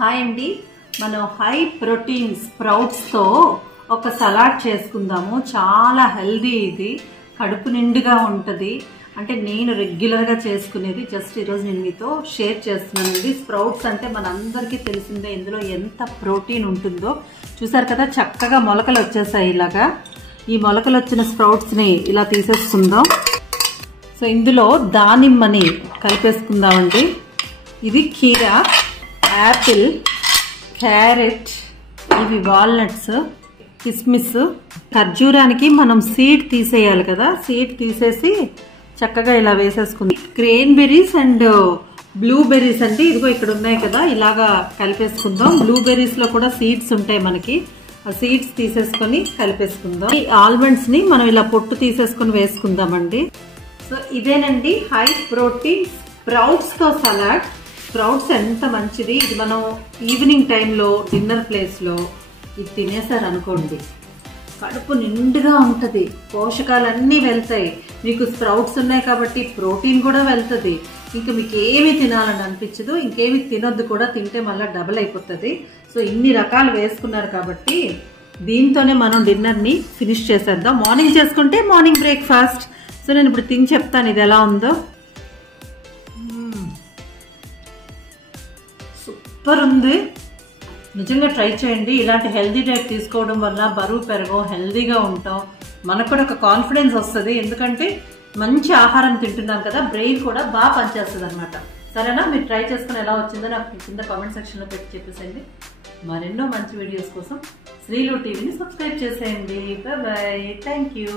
Hi అండి, మనం high protein sprouts తో ఒక సలాడ్ చేసుకుందాము. చాలా హెల్దీ, ఇది కడుపు నిండుగా ఉంటుంది. అంటే నేను రెగ్యులర్ గా చేసుకునేది. జస్ట్ ఈరోజు నేను మీతో షేర్ చేస్తున్నానండి. స్ప్రౌట్స్ అంటే మనందరికీ తెలిసిందే, ఇందులో ఎంత ప్రోటీన్ ఉంటుందో. చూసారు కదా, చక్కగా మొలకలు వచ్చేసాయి. ఇలాగా ఈ మొలకలు వచ్చిన స్ప్రౌట్స్ ని ఇలా తీసేసుకుందాం. సో ఇందులో దానిమ్మని కలిపేసుకుందామండి. ఇది కీరా, యాపిల్, క్యారెట్, ఇవి వాల్నట్స్, కిస్మిస్. ఖర్జూరానికి మనం సీడ్ తీసేయాలి కదా, సీడ్ తీసేసి చక్కగా ఇలా వేసేసుకుంది. క్రేన్ బెర్రీస్ అండ్ బ్లూబెర్రీస్ అండి, ఇదిగో ఇక్కడ ఉన్నాయి కదా, ఇలాగా కలిపేసుకుందాం. బ్లూబెర్రీస్ లో కూడా సీడ్స్ ఉంటాయి మనకి, ఆ సీడ్స్ తీసేసుకొని కలిపేసుకుందాం. ఈ ఆల్మండ్స్ ని మనం ఇలా పొట్టు తీసేసుకొని వేసుకుందామండి. సో ఇదేనండి హై ప్రోటీన్ స్ప్రౌట్స్ తో సలాడ్. స్ప్రౌట్స్ ఎంత మంచిది. ఇది మనం ఈవినింగ్ టైంలో డిన్నర్ ప్లేస్లో ఇది తినేసారనుకోండి, కడుపు నిండుగా ఉంటుంది, పోషకాలన్నీ వెళ్తాయి. మీకు స్ప్రౌట్స్ ఉన్నాయి కాబట్టి ప్రోటీన్ కూడా వెళ్తుంది. ఇంకా మీకు ఏమి తినాలని అనిపించదు, ఇంకేమి తినొద్దు కూడా, తింటే మళ్ళీ డబల్ అయిపోతుంది. సో ఇన్ని రకాలు వేసుకున్నారు కాబట్టి దీంతోనే మనం డిన్నర్ని ఫినిష్ చేసేద్దాం. మార్నింగ్ చేసుకుంటే మార్నింగ్ బ్రేక్ఫాస్ట్. సో నేను ఇప్పుడు తిని చెప్తాను ఇది ఎలా ఉందో. సూపర్ ఉంది, నిజంగా ట్రై చేయండి. ఇలాంటి హెల్దీ డైట్ తీసుకోవడం వల్ల బరువు పెరగం, హెల్దీగా ఉంటాం, మనకు కూడా ఒక కాన్ఫిడెన్స్ వస్తుంది. ఎందుకంటే మంచి ఆహారం తింటున్నాం కదా, బ్రెయిన్ కూడా బాగా పనిచేస్తుంది అనమాట. సరేనా, మీరు ట్రై చేసుకుని ఎలా వచ్చిందో నాకు కింద కామెంట్ సెక్షన్లో పెట్టి చెప్పేసేయండి. మరెన్నో మంచి వీడియోస్ కోసం శ్రీలు టీవీని సబ్స్క్రైబ్ చేసేయండి. Bye, thank you.